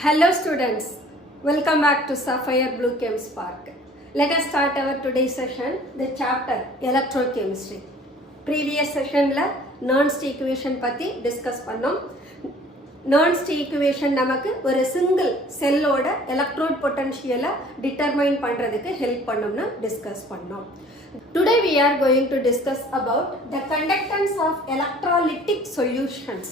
Hello students, welcome back to Sapphire Blue Chem Spark. Let us start our today's session, the chapter Electrochemistry. Previous session la Nernst equation பத்தி discuss பண்ணோம். Nernst equation நமக்கு ஒரு single cell ஓட electrode potential determine பண்றதுக்கு help பண்ணும்னு discuss பண்ணோம். Today we are going to discuss about the conductance of electrolytic solutions.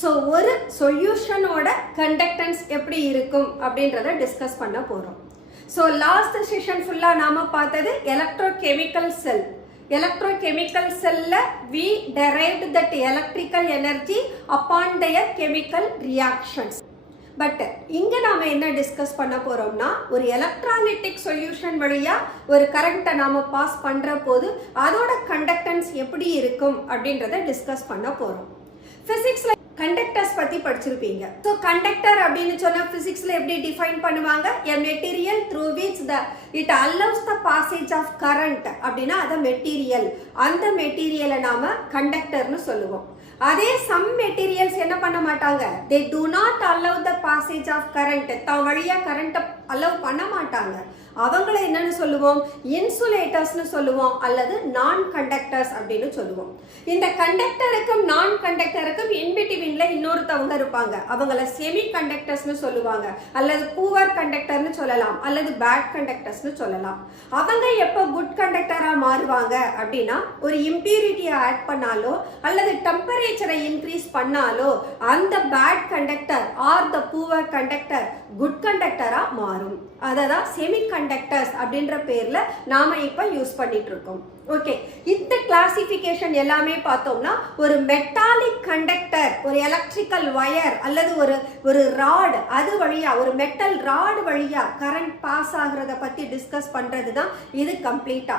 So ஒரு சொல்யூஷனோட conductance எப்படி இருக்கும் அப்படின்றத டிஸ்கஸ் பண்ண போகிறோம். ஸோ லாஸ்ட் செஷன் ஃபுல்லாக நாம் பார்த்தது எலக்ட்ரோகெமிக்கல் செல். எலக்ட்ரோகெமிக்கல் செல்லில் we derived that electrical energy upon their chemical reactions. But இங்கே நாம் என்ன டிஸ்கஸ் பண்ண போகிறோம்னா, ஒரு எலக்ட்ராலிட்டிக் சொல்யூஷன் வழியாக ஒரு கரண்ட்டை நாம் பாஸ் பண்ணுற போது அதோட கண்டக்டன்ஸ் எப்படி இருக்கும் அப்படின்றத டிஸ்கஸ் பண்ண போகிறோம். ஃபிசிக்ஸில் கண்டக்டர்ஸ் பத்தி படிச்சிருப்பீங்க. ஸோ கண்டக்டர் அப்படின்னு சொன்னா பிசிக்ஸ்ல எப்படி டிஃபைன் பண்ணுவாங்க? A material through which it allows the passage of current அப்படின்னா அது மெட்டீரியல். அந்த மெட்டீரியலை நாம கண்டக்டர்னு சொல்லுவோம். அதே சம் மெட்டீரியல்ஸ் என்ன பண்ண மாட்டாங்க, they do not allow the passage of current. தான் வழியா கரண்ட்டை அலோவ் பண்ண மாட்டாங்க. அவங்கள என்னன்னு சொல்லுவோம்? இன்சுலேட்டர்ஸ்னு சொல்லுவோம் அல்லது நான் கண்டக்டர்ஸ் அப்படின்னு சொல்லுவோம். இந்த கண்டக்டருக்கும் நான் கண்டக்டருக்கும் இன்பிட்வீன்ல இன்னொருத்தவங்க இருப்பாங்க. அவங்கள செமி கண்டக்டர்ஸ்னு சொல்லுவாங்க அல்லது புவர் கண்டக்டர்னு சொல்லலாம் அல்லது பேட் கண்டக்டர்ஸ்னு சொல்லலாம். அவங்க எப்போ குட் கண்டக்டரா மாறுவாங்க அப்படின்னா, ஒரு இம்பியூரிட்டியை ஆட் பண்ணாலோ அல்லது டெம்பரேச்சரை இன்க்ரீஸ் பண்ணாலோ அந்த bad conductor or the poor conductor good கண்டக்டரா மாறும். அததான் செமி கண்டக்டர்ஸ் அப்படின்ற பேர்ல நாம இப்ப யூஸ் பண்ணிட்டு இருக்கோம். ஓகே, இந்த கிளாசிபிகேஷன் எல்லாமே பார்த்தோம்னா, ஒரு மெட்டாலிக் கண்டக்டர், ஒரு எலக்ட்ரிக்கல் வயர் அல்லது ஒரு ராட், அது வழியா ஒரு மெட்டல் ராட் வழியா கரண்ட் பாஸ் ஆகுறத பத்தி டிஸ்கஸ் பண்றது தான் இது கம்ப்ளீட்டா.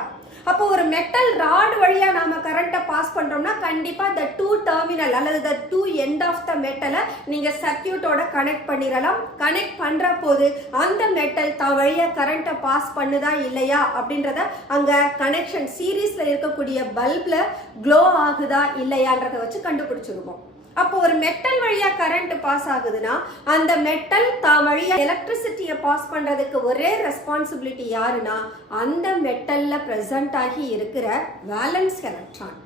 அப்போ ஒரு மெட்டல் ராட் வழியா நாம கரண்ட்டை பாஸ் பண்றோம்னா கண்டிப்பா the two terminal அல்லது the two end of the மெட்டலை நீங்க சர்க்யூட்டோட கனெக்ட் பண்ணிடலாம். கனெக்ட் பண்ற போது அந்த மெட்டல் தான் வழியா கரண்ட்டை பாஸ் பண்ணுதா இல்லையா அப்படின்றத அங்க கனெக்ஷன் சீரீஸ்ல இருக்கக்கூடிய பல்ப்ல க்ளோ ஆகுதா இல்லையான்றத வச்சு கண்டுபிடிச்சிருவோம். அப்போ ஒரு மெட்டல் வழியா கரண்ட் பாஸ் ஆகுதுன்னா அந்த மெட்டல் தான் வழியா எலக்ட்ரிசிட்டியை பாஸ் பண்றதுக்கு ஒரே ரெஸ்பான்சிபிலிட்டி யாருன்னா, அந்த மெட்டல்ல பிரசன்ட் ஆகி இருக்கிற valence electron.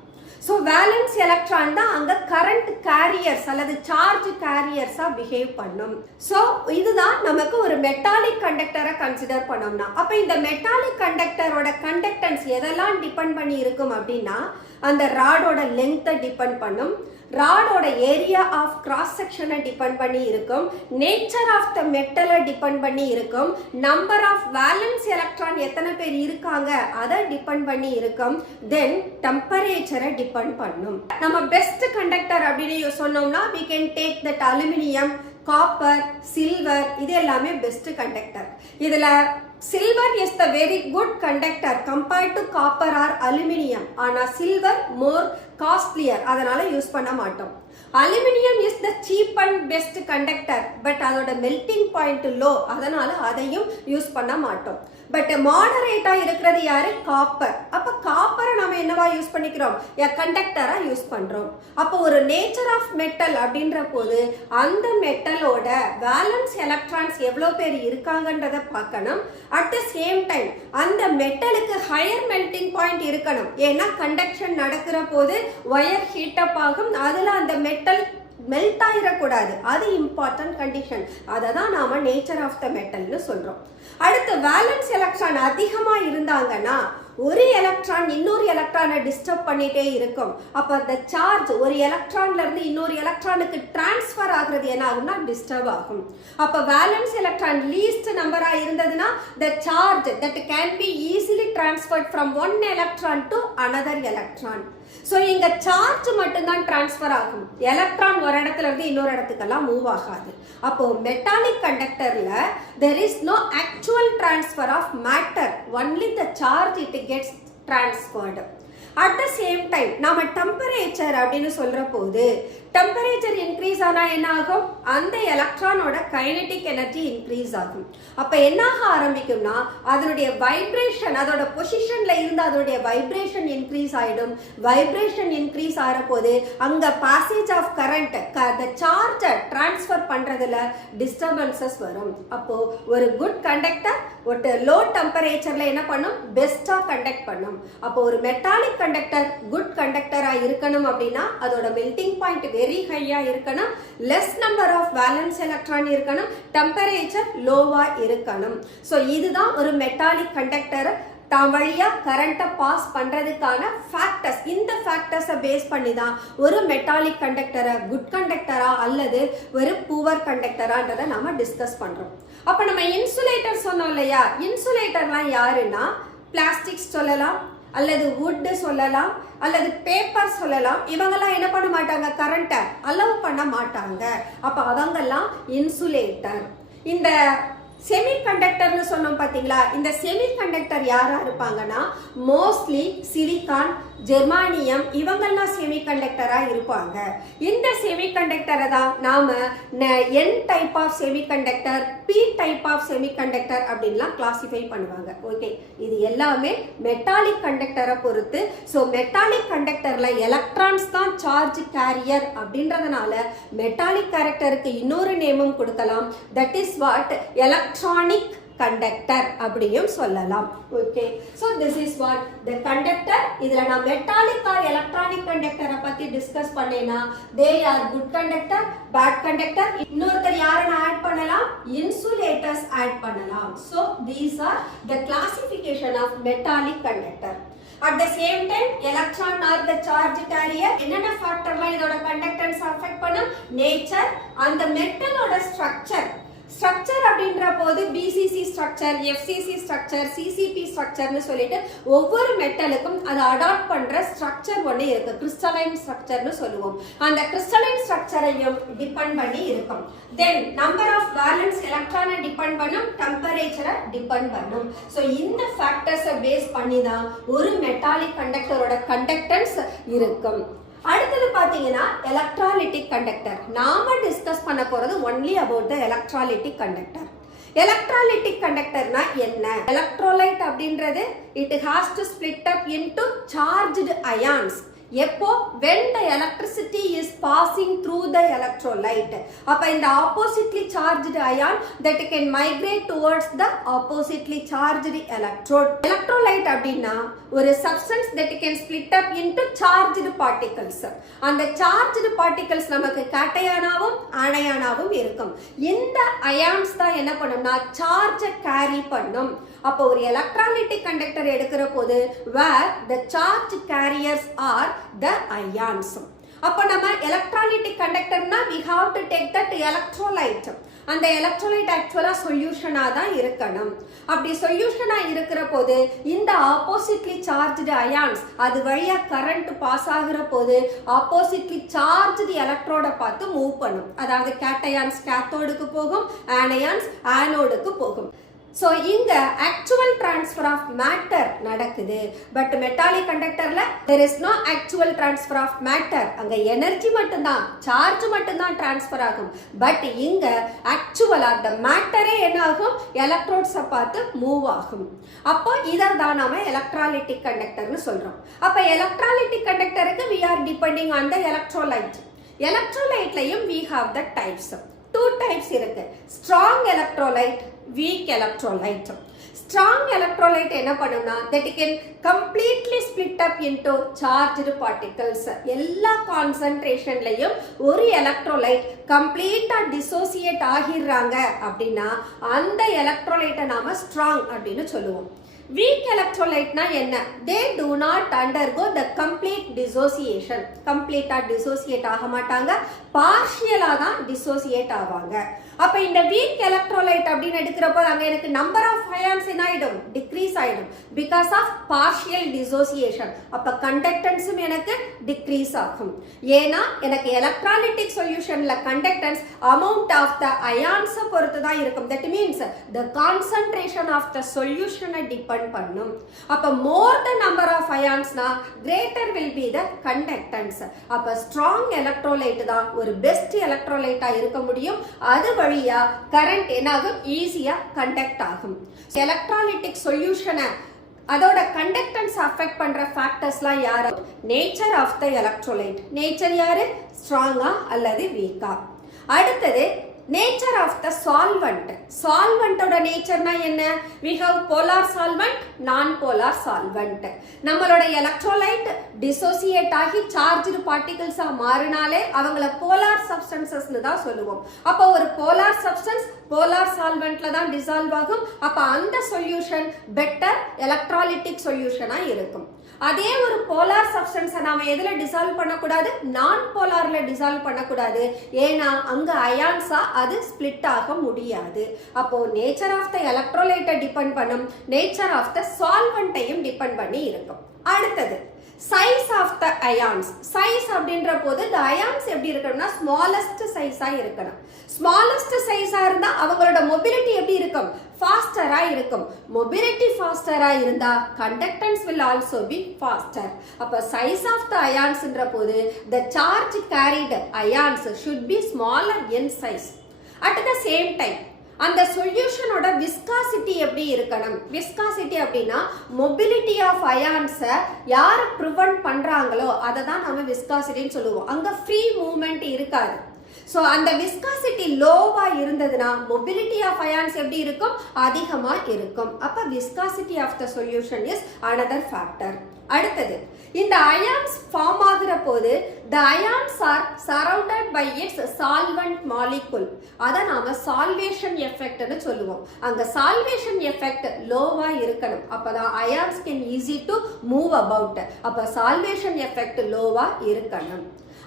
So valence electron தான் அங்க கரண்ட் கேரியர்ஸ் அல்லது சார்ஜ் கேரியர்ஸா பிஹேவ் பண்ணும். ஸோ இதுதான் நமக்கு ஒரு மெட்டாலிக் கண்டக்டரை கன்சிடர் பண்ணோம்னா, அப்ப இந்த மெட்டாலிக் கண்டக்டரோட கண்டக்டன்ஸ் எதெல்லாம் டிபெண்ட் பண்ணி இருக்கும் அப்படின்னா, அந்த ராடோட லென்த்தை டிபெண்ட் பண்ணும், ராடோட ஏரியா ஆஃப் கிராஸ் செக்ஷனை டிபெண்ட் பண்ணி இருக்கும், நேச்சர் ஆஃப் த மெட்டலை டிபெண்ட் பண்ணி இருக்கும், நம்பர் ஆஃப் வேலன்ஸ் எலக்ட்ரான் எத்தனை பேர் இருக்காங்க அதை டிபெண்ட் பண்ணி இருக்கும், தென் டெம்பரேச்சரை டிபெண்ட் பண்ணும். நம்ம பெஸ்ட் கண்டக்டர் அப்படின்னு சொன்னோம்னா we can take that aluminium, copper, silver, இது எல்லாமே பெஸ்ட் கண்டக்டர். இதுல silver is the very good conductor compared to copper or aluminium. ஆனா சில்வர் மோர் காஸ்ட்லியர், அதனால யூஸ் பண்ண மாட்டோம். Aluminium is the cheap and best conductor, but அதோட melting point low, அதனால அதையும் யூஸ் பண்ண மாட்டோம். பட் மாடரேட்டா இருக்கிறது யாரு? காப்பர். அப்ப காப்பரை நம்ம என்னவா யூஸ் பண்ணிக்கிறோம்? கண்டக்டரா யூஸ் பண்றோம். அப்போ ஒரு நேச்சர் ஆஃப் மெட்டல் அப்படின்ற போது அந்த மெட்டலோட வேலன்ஸ் எலக்ட்ரான்ஸ் எவ்வளவு பேர் இருக்காங்கன்றத பார்க்கணும். அட் த சேம் டைம் அந்த மெட்டலுக்கு ஹையர் மெல்டிங் பாயிண்ட் இருக்கணும். ஏன்னா கண்டக்ஷன் நடக்கிற போது ஒயர் ஹீட் அப் ஆகும், அதுல அந்த மெட்டல் மெல்ட் ஆயிடக்கூடாது. அது இம்பார்ட்டன்ட் கண்டிஷன். அதை தான் நாம நேச்சர் ஆஃப் த மெட்டல்னு சொல்றோம். அடுத்து வேலன்ஸ் எலக்ட்ரான் அதிகமா இருந்தாங்கன்னா ஒரு எலக்ட்ரான் இன்னொரு எலக்ட்ரானை டிஸ்டர்ப் பண்ணிட்டே இருக்கும். அப்ப அந்த சார்ஜ் ஒரு எலக்ட்ரான்ல இருந்து இன்னொரு எலக்ட்ரானுக்கு டிரான்ஸ்ஃபர் ஆகுறது என்ன ஆகும்னா டிஸ்டர்ப் ஆகும். அப்ப வேலன்ஸ் எலக்ட்ரான் லீஸ்ட் நம்பரா இருந்ததுன்னா the charge that can be easily transferred from one electron to another electron. So இங்க சார்ஜ் மட்டும்தான் டிரான்ஸ்ஃபர் ஆகும், எலக்ட்ரான் ஒரு இடத்துல இருந்து இன்னொரு இடத்துக்கெல்லாம் மூவ் ஆகாது. அப்போ metallic கண்டக்டர்ல there is no actual transfer of matter, only the charge it gets transferred. At the same time நாம டெம்பரேச்சர் அப்படின்னு சொல்ற போது டெம்பரேச்சர் இன்க்ரீஸ் ஆனா என்ன ஆகும்? அந்த எலக்ட்ரானோட கைனெட்டிக் எனர்ஜி இன்க்ரீஸ் ஆகும். அப்ப என்னாக ஆரம்பிக்கும்னா அதனுடைய வைப்ரேஷன், அதோட பொசிஷன்ல இருந்து அதோடைய வைப்ரேஷன் இன்க்ரீஸ் ஆயிடும். வைப்ரேஷன் இன்க்ரீஸ் ஆகிற போது அங்க பாசேஜ் ஆஃப் கரண்ட், அந்த சார்ஜை டிரான்ஸ்ஃபர் பண்றதுல டிஸ்டர்பன்சஸ் வரும். அப்போ ஒரு குட் கண்டக்டர் ஒரு லோ டெம்பரேச்சர்ல என்ன பண்ணும்? பெஸ்டா கண்டக்ட் பண்ணும். அப்போ ஒரு மெட்டாலிக் கண்டக்டர் குட் கண்டக்டரா இருக்கணும் அப்படின்னா அதோட மெல்டிங் பாயிண்ட் வெரி ஹையா இருக்கணும், less number of valence electron இருக்கணும், டெம்பரேச்சர் லோவா இருக்கணும். ஸோ இதுதான் ஒரு மெட்டாலிக் கண்டக்டர் தான் வழியா கரண்ட்டை பாஸ் பண்றதுக்கான ஃபேக்டர்ஸ். இந்த ஃபேக்டர்ஸை பேஸ் பண்ணி தான் ஒரு மெட்டாலிக் கண்டக்டரை குட் கண்டக்டரா அல்லது ஒரு புவர் கண்டக்டரான்றதை நம்ம டிஸ்கஸ் பண்றோம். அப்ப நம்ம இன்சுலேட்டர் சொன்னோம் இல்லையா? இன்சுலேட்டர்லாம் யாருன்னா பிளாஸ்டிக்ஸ் சொல்லலாம், அல்லது வுட் சொல்லலாம், அல்லது பேப்பர் சொல்லலாம். இவங்கெல்லாம் என்ன பண்ண மாட்டாங்க? கரண்ட்டை அலோவ் பண்ண மாட்டாங்க. அப்ப அவங்கெல்லாம் இன்சுலேட்டர். இந்த செமி கண்டக்டர்னு சொன்னோம் பாத்தீங்களா? இந்த செமி கண்டக்டர் யாரா இருப்பாங்கன்னா மோஸ்ட்லி சிலிகான், ஜெர்மானியம் இவங்கெல்லாம் செமி கண்டக்டரா இருப்பாங்க. இந்த செமி கண்டக்டரை தான் நாம N type of semiconductor, P type of semiconductor அப்படின்லாம் கிளாசிஃபை பண்ணுவாங்க. ஓகே, இது எல்லாமே மெட்டாலிக் கண்டக்டரை பொறுத்து. ஸோ மெட்டாலிக் கண்டக்டர்ல எலக்ட்ரான்ஸ் தான் சார்ஜ் கேரியர் அப்படின்றதுனால மெட்டாலிக் கேரக்டருக்கு இன்னொரு நேமும் கொடுக்கலாம். That is what electronic conductor அப்படியும் சொல்லலாம். Okay, so this is what the conductor. இதுல நான் மெட்டாலிக் ஆர் எலக்ட்ரானிக் கண்டக்டரை பத்தி டிஸ்கஸ் பண்ணேனா they are good conductor, bad conductor. இன்னொருத்தர் யாரை நான் ஆட் பண்ணலாம்? இன்சுலேட்டர்ஸ் ஆட் பண்ணலாம். So these are the classification of metallic conductor. At the same time, electron or the charge carrier என்னென்ன ஃபேக்டர்லாம் இதோட கண்டக்டன்ஸ் அஃபெக்ட் பண்ணும்? நேச்சர், அந்த மெட்டலோட ஸ்ட்ரக்சர். ஸ்ட்ரக்சர் அப்படின்ற போது BCC structure, FCC structure, CCP ஸ்ட்ரக்சர்னு சொல்லிட்டு ஒவ்வொரு மெட்டலுக்கும் அதை அடாப்ட் பண்ற ஸ்ட்ரக்சர் ஒன்று இருக்கு. கிறிஸ்டலைன் ஸ்ட்ரக்சர்னு சொல்லுவோம். அந்த கிறிஸ்டலைன் ஸ்ட்ரக்சரையும் டிபெண்ட் பண்ணி இருக்கும். தென் நம்பர் ஆஃப் வேலன்ஸ் எலக்ட்ரானை டிபெண்ட் பண்ணும், டெம்பரேச்சரை டிபெண்ட் பண்ணும். ஸோ இந்த ஃபேக்டர்ஸை பேஸ் பண்ணி தான் ஒரு மெட்டாலிக் கண்டக்டரோட கண்டக்டன்ஸ் இருக்கும். அடுத்தது பாத்தீங்கன்னா எலக்ட்ராலிட்டிக் கண்டக்டர். நாம டிஸ்கஸ் பண்ண போறது only about the electrolytic conductor. Electrolytic கண்டக்டர்னா என்ன? எலக்ட்ரோலைட் அப்படின்றது it has to split up into charged ions. எப்போ? when the electricity is passing through the electrolyte. அப்ப இந்த oppositely charged ion that can migrate towards the oppositely charged electrode. Electrolyte அப்படின்னா ஒரு substance that can split up into charged particles. அந்த charged particles நமக்கு கேட்டையானாவும் ஆனையானாவும் இருக்கும். இந்த ions தான் என்ன பண்ணும்னா சார்ஜை கேரி பண்ணும். அப்போ ஒரு எலக்ட்ராலிட்டிக் கண்டக்டர் எடுக்கிற போது where the charge carriers are the ions. அப்போ நம்ம எலக்ட்ராலிட்டிக் கண்டக்டர்னா we have to take that electrolyte. அந்த எலக்ட்ரோலைட் ஆக்சுவலா சொல்யூஷனா தான் இருக்கணும். அப்படி சொல்யூஷனா இருக்கிற போது இந்த ஆப்போசிட்லி சார்ஜ்டு அயான்ஸ் அது வழியா கரண்ட் பாஸ் ஆகுற போது ஆப்போசிட்லி சார்ஜ்டு எலக்ட்ரோட பார்த்து மூவ் பண்ணும். அதாவது கேட்டையான்ஸ் கேத்தோடுக்கு போகும், ஆனையான்ஸ் ஆனோடுக்கு போகும். ஸோ இங்க ஆக்சுவல் டிரான்ஸ்ஃபர் ஆஃப் மேட்டர் நடக்குது. பட் மெட்டாலிக் கண்டக்டர்ல there is no actual transfer of matter. அங்க எனர்ஜி மட்டும்தான், சார்ஜ் மட்டும்தான் டிரான்ஸ்ஃபர் ஆகும். பட் இங்க ஆக்சுவலா அந்த மேட்டரே என்ன ஆகும்? எலக்ட்ரோட்ஸை பார்த்து மூவ் ஆகும். அப்போ இதை தான் நாம எலக்ட்ராலிட்டிக் கண்டக்டர்னு சொல்றோம். அப்ப எலக்ட்ராலிட்டிக் கண்டக்டருக்கு we are depending on the electrolyte. எலக்ட்ரோலைட்லயும் we have the types. Two types இருக்கு. Strong electrolyte, weak electrolyte. Strong electrolyte என்ன பண்ணும்னா that can completely split up into charged particles. எல்லா கான்சென்ட்ரேஷன்லயும் ஒரு எலக்ட்ரோலைட் கம்ப்ளீட்டா டிசோசியேட் ஆகிடுறாங்க அப்படின்னா அந்த எலக்ட்ரோலைட்டை நாம ஸ்ட்ராங் அப்படின்னு சொல்லுவோம். Weak electrolyte na enna? They do not undergo the complete dissociation. Complete dissociate ஆக மாட்டாங்க, partial தான் dissociate ஆவாங்க. அப்ப இந்த weak electrolyte அப்படின்னு எடுக்கிறப்போ அங்க எனக்கு number of ions என்ன ஆயிடும்? Decrease ஆயிடும் because of partial dissociation. அப்ப conductance எனக்கு decrease ஆகும். ஏனா எனக்கு electrolytic solutionல conductance amount of the ions பொறுத்து தான் இருக்கும். That means the concentration of the solution depend depend பண்ணும். அப்ப more the number of ionsனா greater will be the conductance. அப்ப strong electrolyte தான் ஒரு பெஸ்ட் எலக்ட்ரோலைட்டா இருக்க முடியும். அது வழியா கரண்ட் என்னாகும் ஈஸியா கண்டக்ட் ஆகும். எலக்ட்ராலிட்டிக் சொல்யூஷனை அதோட கண்டக்டன்ஸ் அஃபெக்ட் பண்ற ஃபேக்டர்ஸ்லாம் யாரு? Nature of the electrolyte. Nature யாரு? ஸ்ட்ராங்கா அல்லது வீக்கா. அடுத்தது நேச்சர் ஆஃப் த சால்வெண்ட். சால்வெண்டோட நேச்சர்னா என்ன? we have polar solvent, non polar solvent. நம்மளோட எலக்ட்ரோலைட் டிசோசியேட் ஆகி சார்ஜ்டு பார்ட்டிகிள்ஸா மாறினாலே அவங்கள போலார் சப்ஸ்டன்சஸ்னு தான் சொல்லுவோம். அப்போ ஒரு போலார் சப்ஸ்டன்ஸ் போலார் சால்வெண்ட்ல தான் டிசால்வ் ஆகும். அப்ப அந்த சொல்யூஷன் பெட்டர் எலக்ட்ராலிட்டிக் சொல்யூஷனா இருக்கும். அதே ஒரு போலார் சப்ஸ்டன்ஸை நாம எதுல டிசால்வ் பண்ணக்கூடாது? நான் போலார்ல டிசால்வ் பண்ணக்கூடாது. ஏன்னா அங்க அயான்ஸா அது ஸ்பிளிட் ஆக முடியாது. அப்போ நேச்சர் ஆஃப் த எலக்ட்ரோலைட்டை டிபெண்ட் பண்ணும், நேச்சர் ஆஃப் த சால்வெண்ட்டையும் டிபெண்ட் பண்ணி இருக்கும். அடுத்தது size of the ions. Size அப்படின்ற போது இந்த அயான்ஸ் எப்படி இருக்கணும்னா ஸ்மாலஸ்ட் சைஸா இருக்கணும். ஸ்மாலஸ்ட் சைஸா இருந்தா அவங்களோட மொபிலிட்டி எப்படி இருக்கும்? ஃபாஸ்டரா இருக்கும். மொபிலிட்டி ஃபாஸ்டரா இருந்தா conductance will also be faster. அப்ப சைஸ் ஆஃப் த அயான்ஸ்ன்ற போது the charge carried ions should be smaller in size. At the same time அந்த சொல்யூஷனோட விஸ்காசிட்டி எப்படி இருக்கணும்? விஸ்காசிட்டி அப்படின்னா மொபிலிட்டி ஆஃப் அயான்ஸை யார் ப்ரிவென்ட் பண்றாங்களோ அதை தான் நம்ம விஸ்காசிட்டின்னு சொல்லுவோம். அங்க ஃப்ரீ மூவ்மெண்ட் இருக்காது. ஸோ அந்த விஸ்காசிட்டி லோவா இருந்ததுன்னா மொபிலிட்டி ஆஃப் அயான்ஸ் எப்படி இருக்கும்? அதிகமா இருக்கும். அப்ப viscosity of the solution is another factor. அடுத்தது இந்த அயான்ஸ் ஃபார்ம் ஆகிற போது the ions are surrounded by its solvent molecule. அத நாம சால்வேஷன் எஃபெக்ட்னு சொல்லுவோம். அங்க சால்வேஷன் எஃபெக்ட் லோவா இருக்கணும். அப்பதான் ions can easy to move about. அப்ப சால்வேஷன் எஃபெக்ட் லோவா இருக்கணும்.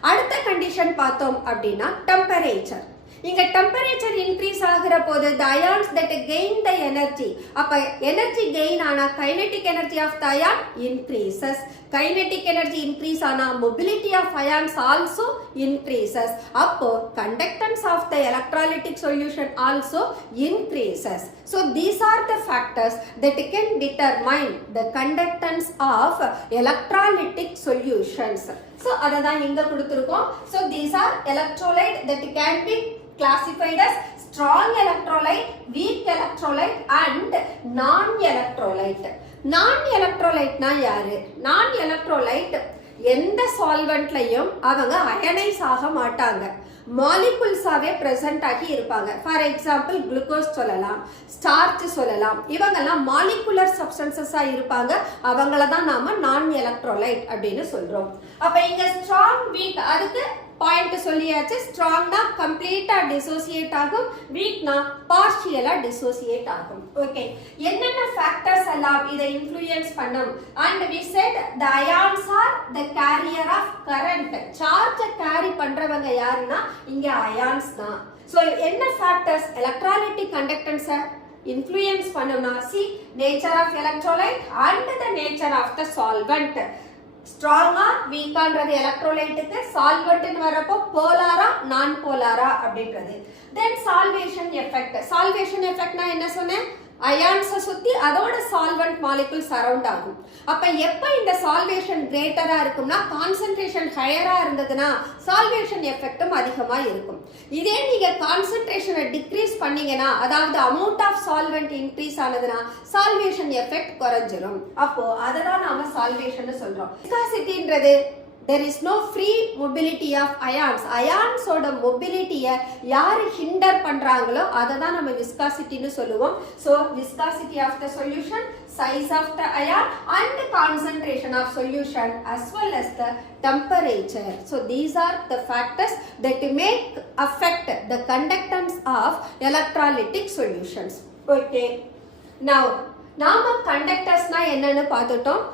அடுத்த கண்டிஷன் பார்த்தோம் அப்படின்னா டெம்பரேச்சர். இங்க டெம்பரேச்சர் இன்க்ரீஸ் ஆகிற போது the ions that gain the energy. அப்ப எனர்ஜி கெயின் ஆனா kinetic energy of the ion increases. Kinetic energy increase ஆனா mobility of ions also increases. அப்போ conductance of the electrolytic solution also increases. So these are the factors that can determine the conductance of electrolytic solutions. So அததான் இங்க கொடுத்திருக்கோம். So these are electrolyte that can be classified as strong electrolyte, weak electrolyte and non-electrolyte. Non-electrolyte na யாரு? Non-electrolyte எந்த சால்வெண்ட்லயும் அவங்க அயனைஸ் ஆக மாட்டாங்க. மாலிகுல்ஸாவே present ஆகி இருப்பாங்க. ஃபார் எக்ஸாம்பிள் குளுக்கோஸ் சொல்லலாம், ஸ்டார்ச் சொல்லலாம். இவங்கெல்லாம் மாலிகுலர் சப்ஸ்டன்சஸா இருப்பாங்க. அவங்கள தான் நாம நான் எலக்ட்ரோலைட் அப்படின்னு சொல்றோம். அப்ப இங்க ஸ்ட்ராங் வீக் அதுக்கு பாயிண்ட் சொல்லியாச்சு. ஸ்ட்ராங்னா கம்ப்ளீட்டா டிசோசியேட் ஆகும், வீக்னா பார்ஷியலா டிசோசியேட் ஆகும். ஓகே, என்னென்ன ஃபேக்டர்ஸ் எல்லாம் இதை இன்ஃப்ளூயன்ஸ் பண்ணும்? And we said the ions are the carrier of current. Charge carry பண்றவங்க யாருன்னா இங்க அயான்ஸ் தான். சோ என்ன ஃபேக்டர்ஸ் எலக்ட்ராலிட்டிக் கண்டக்டன்ஸை இன்ஃப்ளூயன்ஸ் பண்ணும்னா the nature of electrolyte and the nature of the solvent. ஸ்ட்ராங்கா வீக்கான்றது எலக்ட்ரோலைட்டுக்கு, சால்வெண்ட்னு வரப்போ போலாரா நான் போலாரா அப்படின்றது. Then solvation effect. சால்வேஷன் எஃபெக்ட்னா என்ன சொன்னேன்? அயான்ஸை சுத்தி அதோட சால்வெண்ட் மாலிகுல் சரவுண்ட் ஆகும். அப்ப எப்ப இந்த சால்வேஷன் கிரேட்டரா இருக்கும்னா கான்சென்ட்ரேஷன் ஹையரா இருந்ததுன்னா சால்வேஷன் எஃபெக்டும் அதிகமா இருக்கும். இதே நீங்க கான்சென்ட்ரேஷனை டிக்ரீஸ் பண்ணீங்கன்னா, அதாவது அமௌண்ட் ஆஃப் சால்வெண்ட் இன்க்ரீஸ் ஆனதுன்னா சால்வேஷன் எஃபெக்ட் குறைஞ்சிரும். அப்போ அததான் நாம சால்வேஷன் சொல்றோம். விஸ்காசிட்டின்றது there is no free mobility of ions. ions ஓட மொபிலிட்டியை யாரு ஹிண்டர் பண்றாங்களோ அதை தான் நம்ம விஸ்காசிட்டின்னு சொல்லுவோம். so viscosity of the solution, size of the ion and concentration of solution as well as the temperature. so these are the factors that make affect the conductance of electrolytic solutions. okay, now நாம கண்டக்டர்ஸ்னா என்னன்னு பார்த்துட்டோம்.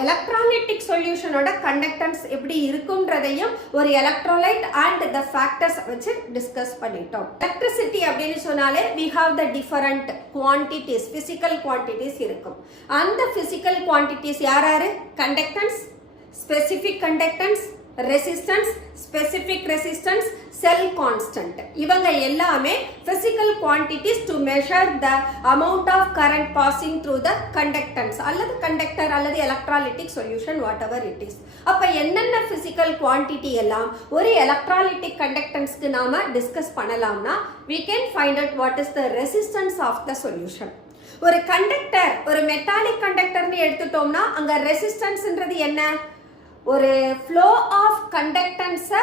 Electrolytic சொல்யூஷனோட conductance எப்படி இருக்கும்ன்றதையும் ஒரு electrolyte and the factors வச்சு discuss பண்ணிட்டோம். Electricity அப்படின்னு சொன்னாலே we have the different quantities, physical quantities இருக்கும். அந்த physical quantities யாராரு? Conductance, specific conductance, resistance, specific resistance, cell constant. இவங்க எல்லாமே physical quantities to measure the amount of current passing through the conductance அல்லது conductor அல்லது electrolytic solution whatever it is. அப்ப என்னென்ன physical quantity எல்லாம் ஒரு electrolytic கண்டக்டன்ஸ்க்கு நாம டிஸ்கஸ் பண்ணலாம்னா we can find out what is the resistance of the solution. ஒரு conductor, ஒரு மெட்டாலிக் கண்டக்டர்னு எடுத்துட்டோம்னா அங்க ரெசிஸ்டன்ஸ்ன்றது என்ன? ஒரு ஃப்ளோ ஆஃப் கண்டக்டன்ஸை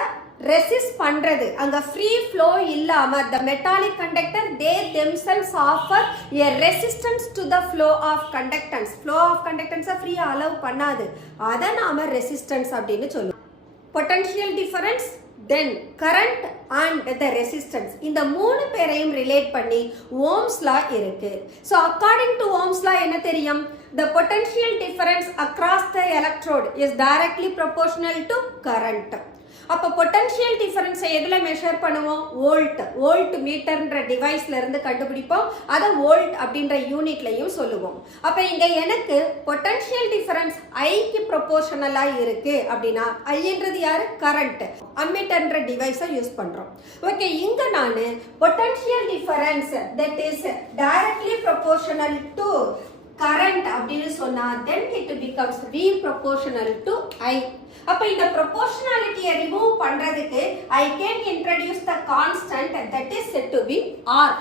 ரெசிஸ்ட் பண்றது. அங்க ஃப்ரீ ஃப்ளோ இல்லாம the metallic conductor they themselves offer a resistance to the flow of conductance. flow of conductance free allow பண்ணாது. அத நாம ரெசிஸ்டன்ஸ் அப்படின்னு சொல்லுவோம். potential difference, then current and the resistance. இந்த மூணு பேரையும் ரிலேட் பண்ணி ஓம்ஸ் லா இருக்கு. So according to Ohm's law என்ன தெரியும்? The potential difference across the electrode is directly proportional to current. அப்ப potential difference எதுல மெஷர் பண்ணுவோம்? வோல்ட் மீட்டர்ன்ற டிவைஸ்ல இருந்து கண்டுபிடிப்போம். அத வோல்ட் அப்படின்ற யூனிட்லயும் சொல்லுவோம். அப்ப இங்க எனக்கு potential difference ஐக்கு ப்ரொபோர்ஷனலா இருக்கு அப்படின்னா ஐன்றது யாரு? கரண்ட். அம்மீட்டர்ன்ற டிவைஸை யூஸ் பண்றோம். ஓகே, இங்க நானு potential difference that is directly proportional to current அப்படின்னு சொன்னா then it becomes V proportional to I. அப்ப இந்த proportionality-ய ரிமூவ் பண்றதுக்கு I can introduce the constant that is said to be R.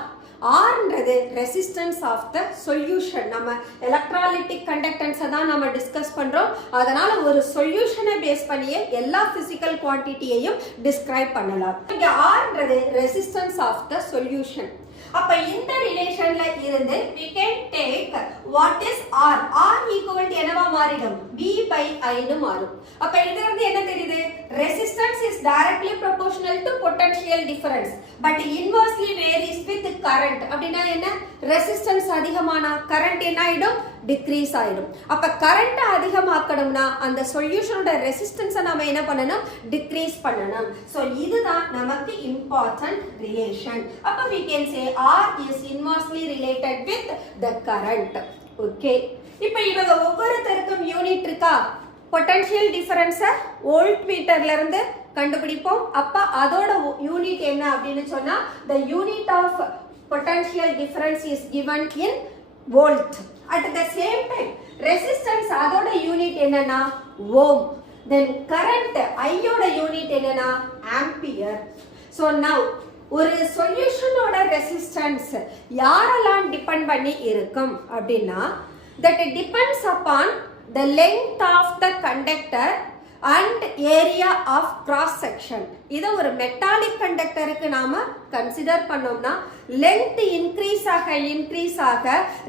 Rன்றது resistance of the solution. நம்ம electrolytic conductance தான் நம்ம discuss பண்றோம். அதனால ஒரு சொல்யூஷனை பேஸ் பண்ணியே எல்லா physical quantity-யையும் டிஸ்கிரைப் பண்ணலாம். இங்க Rன்றது resistance of the solution. அப்ப இந்த ரிலேஷன்ல இருந்து we can take what is R. R equal to என்னவா மாறிடும்? V by I னு மாறும். அப்ப இதுல இருந்து என்ன தெரியுது? Resistance is directly proportional to potential difference but inversely varies with current. அப்படினா என்ன? ரெசிஸ்டன்ஸ் அதிகமானா கரண்ட் என்ன ஆயிடும்? டிக்ரீஸ் ஆயிடும். அப்ப கரண்ட் அதிகமாக்கணும்னா அந்த சொல்யூஷனோட ரெசிஸ்டன்ஸை நாம என்ன பண்ணணும்? டிக்ரீஸ் பண்ணணும். சோ இதுதான் நமக்கு இம்பார்ட்டன்ட் ரிலேஷன். அப்ப we can say R is inversely related with the current. Okay, இப்போ இவங்க ஒவ்வொருத்தருக்கும் யூனிட் இருக்கா? பொட்டன்ஷியல் டிஃபரன்ஸை வோல்ட் மீட்டர்ல இருந்து கண்டுபிடிப்போம். அப்ப அதோட யூனிட் என்ன அப்படின்னு சொன்னா the unit of potential difference is given in volt. At the same time resistance அதோட யூனிட் என்னன்னா ohm. Then current ஐயோட யூனிட் என்னன்னா ampere. So now ஒரு சொல்யூஷனோட ரெசிஸ்டன்ஸ் யாரெல்லாம் டிபெண்ட் பண்ணி இருக்கும் அப்படின்னா that depends upon the length of the conductor and area of cross section. இத ஒரு மெட்டாலிக் கண்டக்டருக்கு நாம கன்சிடர் பண்ணோம்னா லென்த் இன்க்ரீஸ் ஆக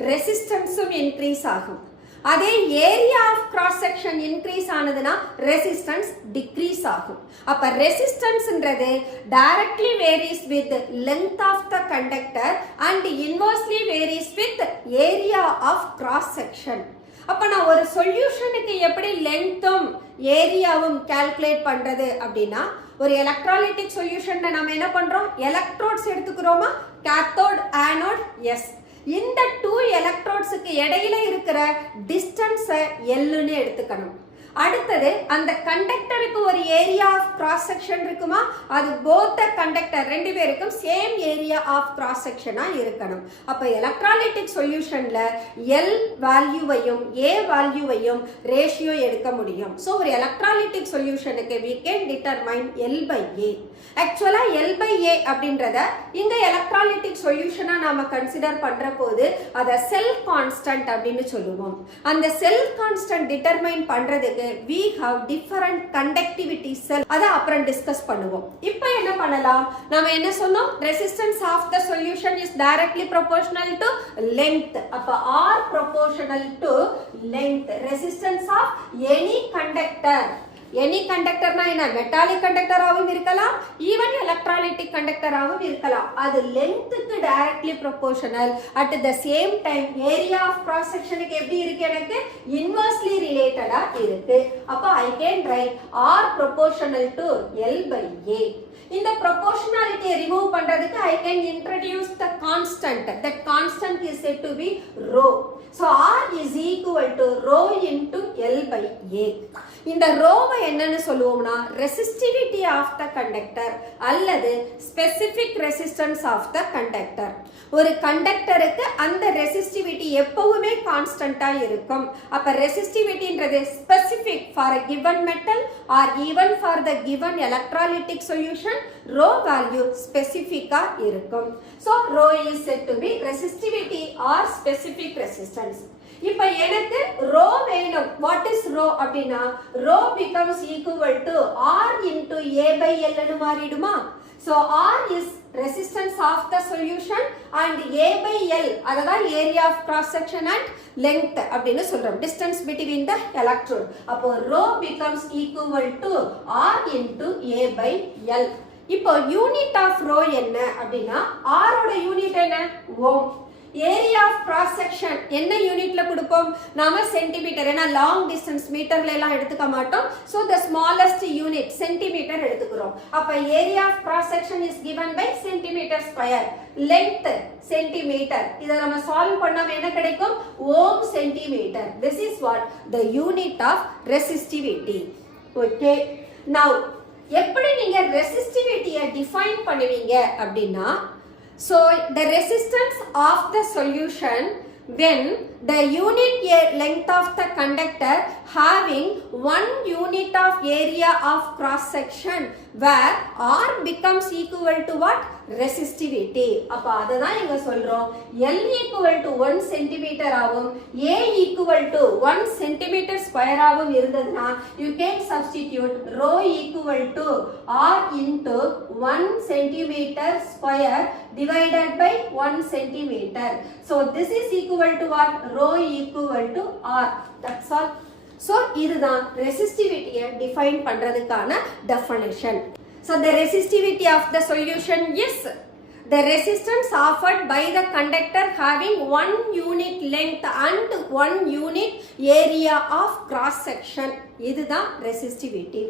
ரெசிஸ்டன்ஸும் இன்க்ரீஸ் ஆகும். அதே area of cross section increase ஆனதுன்னா ரெசிஸ்டன்ஸ் டிக்ரீஸ் ஆகும். அப்ப ரெசிஸ்டன்ஸ்ன்றது directly varies with length of the conductor and inversely varies with area of cross section. அப்ப நான் ஒரு சொல்யூஷனுக்கு எப்படி லென்த்தும் ஏரியாவும் கால்குலேட் பண்றது அப்படின்னா ஒரு எலக்ட்ராலிட்டிக் சொல்யூஷன்ல நம்ம என்ன பண்றோம்? எலக்ட்ரோட்ஸ் எடுத்துக்கிறோமா? Cathode, anode. எஸ், இந்த 2 எலக்ட்ரோட்ஸுக்கு இடையில இருக்கிற டிஸ்டன்ஸை எல்லுன்னு எடுத்துக்கணும். அடுத்தது அந்த கண்டக்டருக்கு ஒரு ஏரியா ஆஃப் கிராஸ் செக்ஷன் இருக்குமா? அது போத் கண்டக்டர் ரெண்டு பேருக்கும் சேம் ஏரியா ஆஃப் கிராஸ் செக்ஷனா இருக்கணும். அப்ப எலக்ட்ராலிட்டிக் சொல்யூஷன்ல எல் வேல்யூவையும் ஏ வேல்யூவையும் ரேஷியோ எடுக்க முடியும். ஸோ ஒரு electrolytic சொல்யூஷனுக்கு we can determine L by A. ஆக்சுவலா L by A அப்படின்றத இங்க எலக்ட்ராலிட்டிக் சொல்யூஷனா நாம கன்சிடர் பண்ற போது அத செல் கான்ஸ்டன்ட் அப்படின்னு சொல்லுவோம். அந்த செல் கான்ஸ்டன்ட் டிட்டர்மைன் பண்றதுக்கு we have different conductivity cell. அத அப்புறம் டிஸ்கஸ் பண்ணுவோம். இப்போ என்ன பண்ணலாம்? நாம என்ன சொன்னோம்? resistance of the solution is directly proportional to length. அப்ப R proportional to length. resistance of any conductor. Any கண்டக்டர்னா என்ன? மெட்டாலிக் கண்டக்டராகவும் இருக்கலாம், ஈவன் எலக்ட்ராலிட்டிக் கண்டக்டராகவும் இருக்கலாம். அது லென்த்துக்கு directly proportional. At the same time area of cross செக்ஷனுக்கு எப்படி இருக்கு? எனக்கு இன்வெர்ஸ்லி ரிலேட்டடா இருக்கு. அப்ப I can write R proportional to L by A. இந்த proportionality remove பண்றதுக்கு I can introduce the constant. That constant is said to be rho. So R is equal to rho into L by A. இந்த ரோவை என்னன்னு சொல்லுவோம்னா resistivity of the conductor அல்லது specific resistance of the conductor. ஒரு கண்டக்டருக்கு அந்த resistivity எப்பவுமே கான்ஸ்டன்டா இருக்கும். அப்ப ரெசிஸ்டிவிட்டின்றது specific for a given metal or even for the given electrolytic solution, rho value ஸ்பெசிபிக்கா இருக்கும். So rho is said to be resistivity or specific resistance. இப்ப எனக்கு rho வேணும். What is rho அப்படினா rho becomes equal to R into A by L ன்னு மாறிடுமா? So R is resistance of the solution and A by L அதுதான் area of cross section and length அப்படினு சொல்றோம். Distance between the electrode. அப்போ rho becomes equal to R into A by L. இப்போ unit of rho என்ன அப்படினா R ஓட unit என்ன? ஓம். Area of cross section என்ன யூனிட்ல கொடுப்போம்? நாம சென்டிமீட்டர். ஏன்னா லாங் டிஸ்டன்ஸ் மீட்டர்ல எல்லாம் எடுத்துக்க மாட்டோம். So the smallest unit centimetre எடுத்துக்கிறோம். அப்ப area of cross section is given by centimetre square. Length centimetre. இத நம்ம சால்வ் பண்ணா என்ன கிடைக்கும்? Ohm centimetre. This is what the unit of resistivity. Okay. Now எப்படி நீங்க ரெசிஸ்டிவிட்டியை டிஃபைன் பண்ணுவீங்க அப்படின்னா so the resistance of the solution when the unit length of the conductor having 1 unit of area of cross section where R becomes equal to what? Resistivity. அப்ப அததான் இங்க சொல்றோம் L equal to 1 centimeter ஆகும் A equal to 1 centimeter square ஆகும் இருந்ததுனா you can substitute rho equal to R into 1 centimeter square divided by 1 centimeter. So this is equal to what? Rho equal to R. That's all. So இதுதான் resistivity define பண்றதுக்கான definition. So the resistivity of the solution is the resistance offered by the conductor having 1 unit length and 1 unit area of cross section. இதுதான் resistivity.